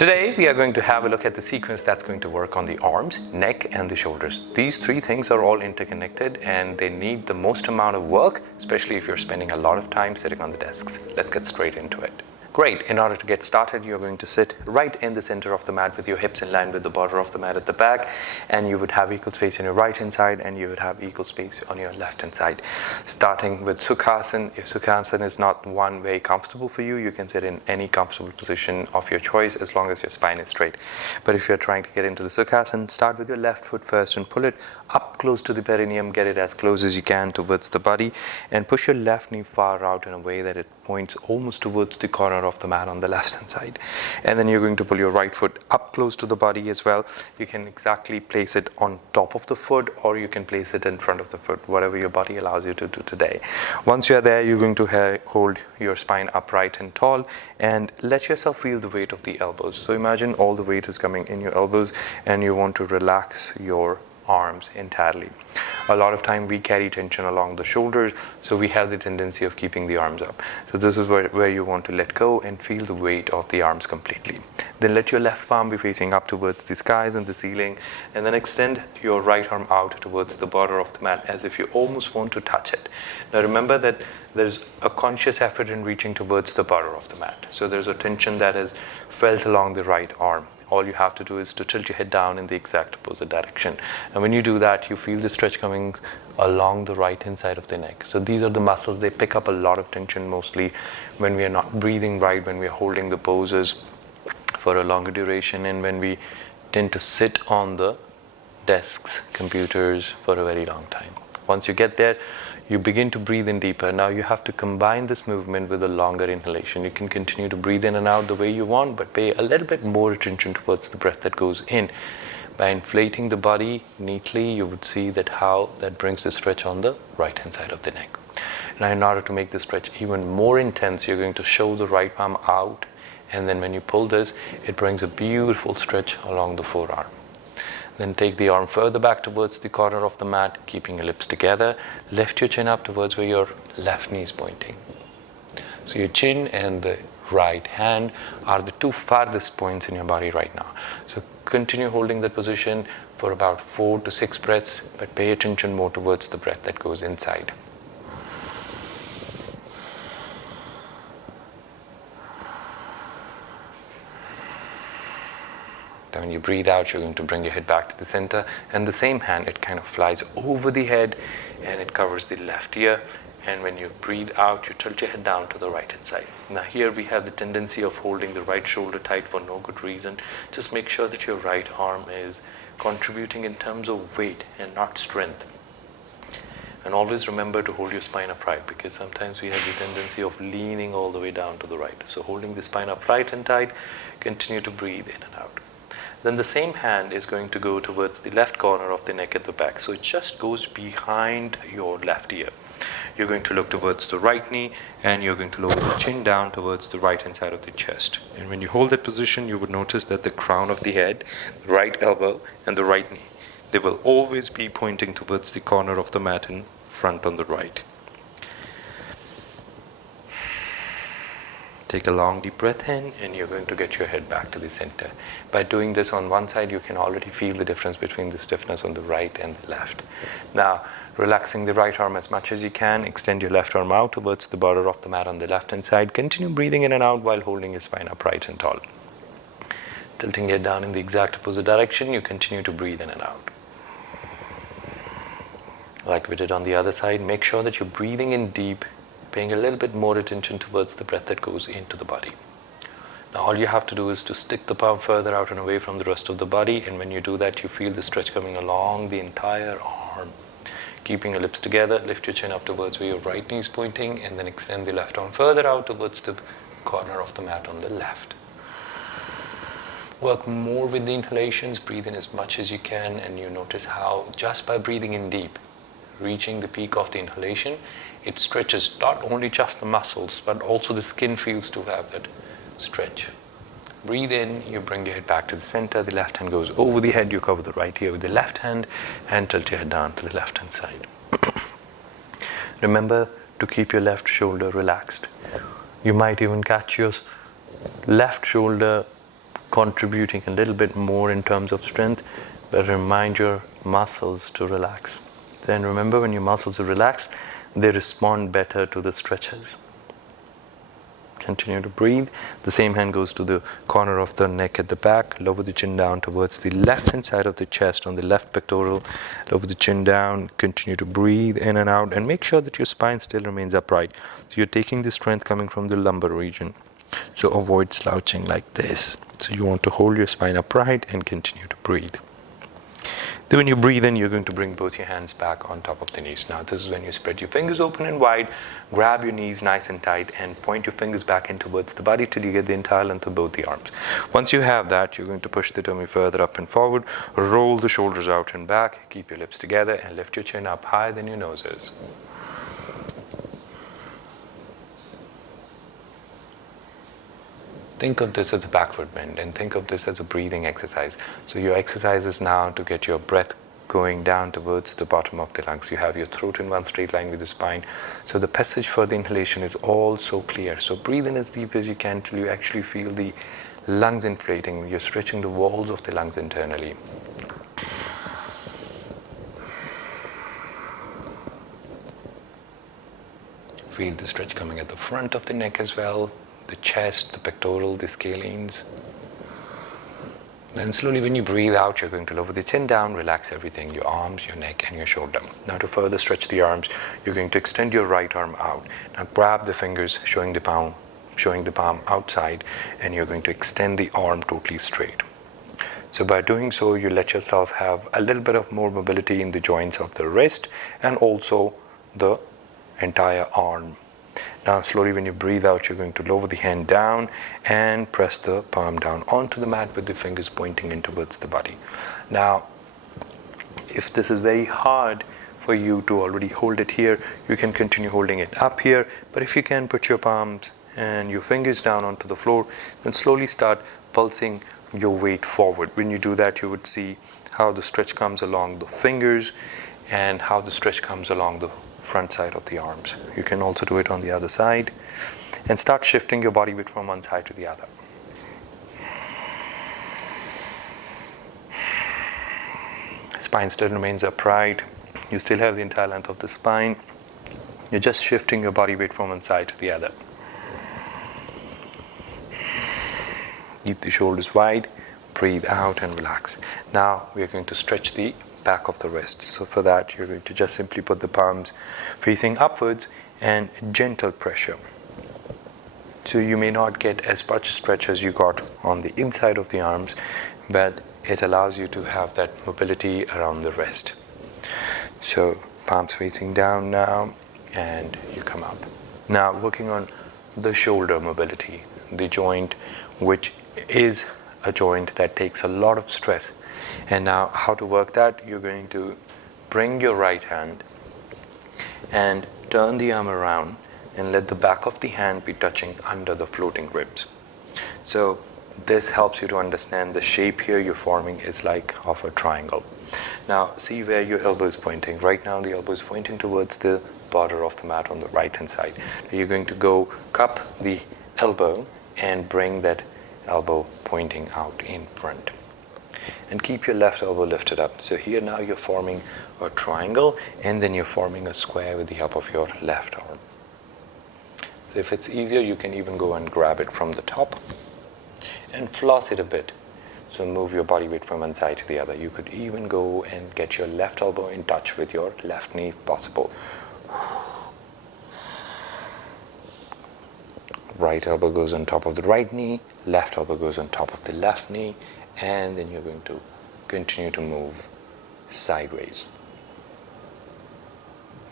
Today we are going to have a look at the sequence that's going to work on the arms, neck and the shoulders. These three things are all interconnected and they need the most amount of work, especially if you're spending a lot of time sitting on the desks. Let's get straight into it. Great. In order to get started, you're going to sit right in the center of the mat with your hips in line with the border of the mat at the back, and you would have equal space on your right hand side and you would have equal space on your left hand side. Starting with Sukhasana. If Sukhasana is not one very comfortable for you, you can sit in any comfortable position of your choice as long as your spine is straight. But if you're trying to get into the Sukhasana, start with your left foot first and pull it up close to the perineum, get it as close as you can towards the body, and push your left knee far out in a way that it points almost towards the corner of the mat on the left hand side. And then you're going to pull your right foot up close to the body as well. You can exactly place it on top of the foot or you can place it in front of the foot, whatever your body allows you to do today. Once you're there, you're going to hold your spine upright and tall and let yourself feel the weight of the elbows. So imagine all the weight is coming in your elbows and you want to relax your arms entirely. A lot of time we carry tension along the shoulders, so we have the tendency of keeping the arms up. So this is where you want to let go and feel the weight of the arms completely. Then let your left palm be facing up towards the skies and the ceiling, and then extend your right arm out towards the border of the mat as if you almost want to touch it. Now remember that there's a conscious effort in reaching towards the border of the mat. So there's a tension that is felt along the right arm. All you have to do is to tilt your head down in the exact opposite direction. And when you do that, you feel the stretch coming along the right hand side of the neck. So these are the muscles, they pick up a lot of tension mostly when we are not breathing right, when we are holding the poses for a longer duration, and when we tend to sit on the desks, computers for a very long time. Once you get there, you begin to breathe in deeper. Now you have to combine this movement with a longer inhalation. You can continue to breathe in and out the way you want, but pay a little bit more attention towards the breath that goes in. By inflating the body neatly, you would see that how that brings the stretch on the right hand side of the neck. Now in order to make the stretch even more intense, you're going to show the right palm out, and then when you pull this, it brings a beautiful stretch along the forearm. Then take the arm further back towards the corner of the mat, keeping your lips together. Lift your chin up towards where your left knee is pointing. So your chin and the right hand are the two farthest points in your body right now. So continue holding that position for about 4 to 6 breaths, but pay attention more towards the breath that goes inside. Then when you breathe out, you're going to bring your head back to the center, and the same hand, it kind of flies over the head and it covers the left ear. And when you breathe out, you tilt your head down to the right hand side. Now here we have the tendency of holding the right shoulder tight for no good reason. Just make sure that your right arm is contributing in terms of weight and not strength. And always remember to hold your spine upright, because sometimes we have the tendency of leaning all the way down to the right. So holding the spine upright and tight, continue to breathe in and out. Then the same hand is going to go towards the left corner of the neck at the back. So it just goes behind your left ear. You're going to look towards the right knee and you're going to lower the chin down towards the right hand side of the chest. And when you hold that position, you would notice that the crown of the head, the right elbow and the right knee, they will always be pointing towards the corner of the mat in front on the right. Take a long deep breath in and you're going to get your head back to the center. By doing this on one side, you can already feel the difference between the stiffness on the right and the left. Now, relaxing the right arm as much as you can, extend your left arm out towards the border of the mat on the left hand side. Continue breathing in and out while holding your spine upright and tall. Tilting your head down in the exact opposite direction, you continue to breathe in and out. Like we did on the other side, make sure that you're breathing in deep, paying a little bit more attention towards the breath that goes into the body. Now all you have to do is to stick the palm further out and away from the rest of the body, and when you do that, you feel the stretch coming along the entire arm. Keeping your lips together, lift your chin up towards where your right knee is pointing, and then extend the left arm further out towards the corner of the mat on the left. Work more with the inhalations, breathe in as much as you can, and you notice how just by breathing in deep, reaching the peak of the inhalation, it stretches not only just the muscles, but also the skin feels to have that stretch. Breathe in, you bring your head back to the center, the left hand goes over the head, you cover the right ear with the left hand, and tilt your head down to the left hand side. Remember to keep your left shoulder relaxed. You might even catch your left shoulder contributing a little bit more in terms of strength, but remind your muscles to relax. Then remember, when your muscles are relaxed, they respond better to the stretches. Continue to breathe. The same hand goes to the corner of the neck at the back. Lower the chin down towards the left hand side of the chest on the left pectoral. Lower the chin down. Continue to breathe in and out, and make sure that your spine still remains upright. So you're taking the strength coming from the lumbar region. So avoid slouching like this. So you want to hold your spine upright and continue to breathe. Then when you breathe in, you're going to bring both your hands back on top of the knees. Now this is when you spread your fingers open and wide, grab your knees nice and tight, and point your fingers back in towards the body till you get the entire length of both the arms. Once you have that, you're going to push the tummy further up and forward, roll the shoulders out and back, keep your lips together, and lift your chin up higher than your nose is. Think of this as a backward bend, and think of this as a breathing exercise. So your exercise is now to get your breath going down towards the bottom of the lungs. You have your throat in one straight line with the spine. So the passage for the inhalation is all so clear. So breathe in as deep as you can till you actually feel the lungs inflating. You're stretching the walls of the lungs internally. Feel the stretch coming at the front of the neck as well. The chest, the pectoral, the scalenes. Then slowly when you breathe out, you're going to lower the chin down, relax everything, your arms, your neck, and your shoulder. Now to further stretch the arms, you're going to extend your right arm out. Now grab the fingers, showing the palm outside, and you're going to extend the arm totally straight. So by doing so, you let yourself have a little bit of more mobility in the joints of the wrist and also the entire arm. Now slowly when you breathe out, you're going to lower the hand down and press the palm down onto the mat with the fingers pointing in towards the body. Now, if this is very hard for you to already hold it here, you can continue holding it up here. But if you can put your palms and your fingers down onto the floor, then slowly start pulsing your weight forward. When you do that, you would see how the stretch comes along the fingers and how the stretch comes along the front side of the arms. You can also do it on the other side and start shifting your body weight from one side to the other. Spine still remains upright. You still have the entire length of the spine. You're just shifting your body weight from one side to the other. Keep the shoulders wide, breathe out and relax. Now we are going to stretch the back of the wrist. So for that, you're going to just simply put the palms facing upwards and gentle pressure. So you may not get as much stretch as you got on the inside of the arms, but it allows you to have that mobility around the wrist. So palms facing down now, and you come up. Now working on the shoulder mobility, the joint which is a joint that takes a lot of stress. And now how to work that? You're going to bring your right hand and turn the arm around and let the back of the hand be touching under the floating ribs. So this helps you to understand the shape here you're forming is like of a triangle. Now see where your elbow is pointing. Right now the elbow is pointing towards the border of the mat on the right hand side. You're going to go cup the elbow and bring that elbow pointing out in front. And keep your left elbow lifted up. So here now you're forming a triangle, and then you're forming a square with the help of your left arm. So if it's easier, you can even go and grab it from the top and floss it a bit. So move your body weight from one side to the other. You could even go and get your left elbow in touch with your left knee if possible. Right elbow goes on top of the right knee, left elbow goes on top of the left knee, and then you're going to continue to move sideways.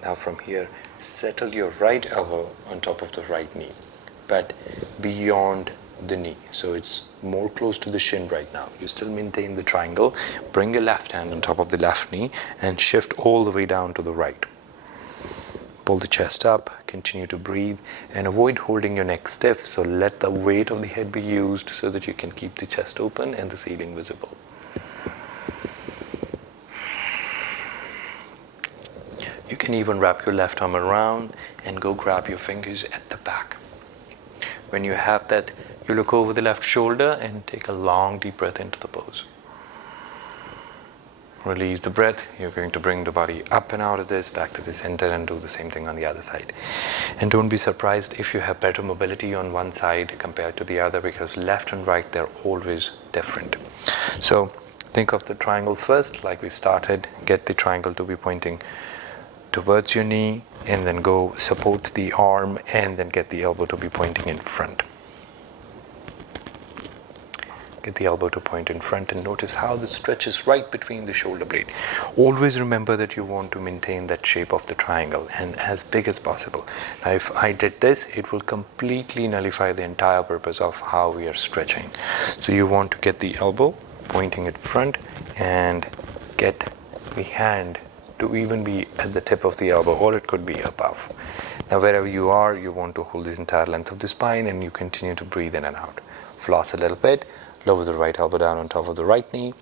Now from here, settle your right elbow on top of the right knee, but beyond the knee. So it's more close to the shin right now. You still maintain the triangle. Bring your left hand on top of the left knee and shift all the way down to the right. Pull the chest up, continue to breathe, and avoid holding your neck stiff. So let the weight of the head be used so that you can keep the chest open and the ceiling visible. You can even wrap your left arm around and go grab your fingers at the back. When you have that, you look over the left shoulder and take a long deep breath into the pose. Release the breath. You're going to bring the body up and out of this, back to the center, and do the same thing on the other side. And don't be surprised if you have better mobility on one side compared to the other, because left and right, they're always different. So think of the triangle first, like we started. Get the triangle to be pointing towards your knee, and then go support the arm, and then get the elbow to be pointing in front. Get the elbow to point in front, and notice how the stretch is right between the shoulder blade. Always remember that you want to maintain that shape of the triangle and as big as possible. Now if I did this, it will completely nullify the entire purpose of how we are stretching. So you want to get the elbow pointing in front and get the hand to even be at the tip of the elbow, or it could be above. Now wherever you are, you want to hold this entire length of the spine, and you continue to breathe in and out. Floss a little bit. Lower the right elbow down on top of the right knee.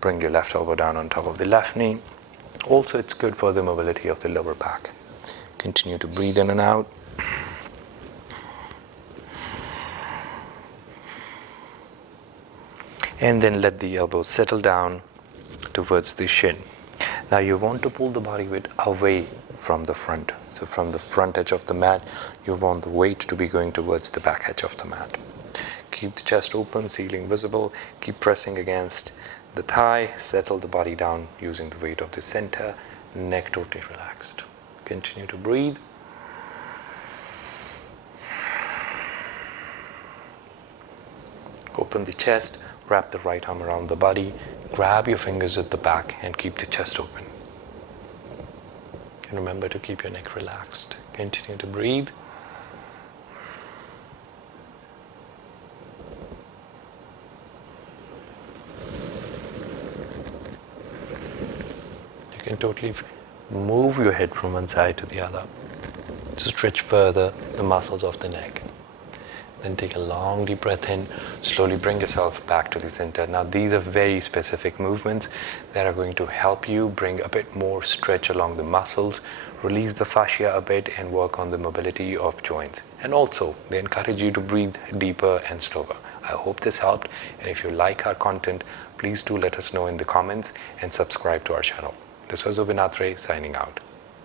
Bring your left elbow down on top of the left knee. Also, it's good for the mobility of the lower back. Continue to breathe in and out. And then let the elbow settle down towards the shin. Now you want to pull the body weight away from the front. So from the front edge of the mat, you want the weight to be going towards the back edge of the mat. Keep the chest open, ceiling visible. Keep pressing against the thigh. Settle the body down using the weight of the center. Neck totally relaxed. Continue to breathe. Open the chest. Wrap the right arm around the body. Grab your fingers at the back and keep the chest open. And remember to keep your neck relaxed. Continue to breathe. You can totally move your head from one side to the other to stretch further the muscles of the neck. Then take a long deep breath in. Slowly bring yourself back to the center. Now these are very specific movements that are going to help you bring a bit more stretch along the muscles, release the fascia a bit, and work on the mobility of joints. And also they encourage you to breathe deeper and slower. I hope this helped, and if you like our content, please do let us know in the comments and subscribe to our channel. This was Ubinathre signing out.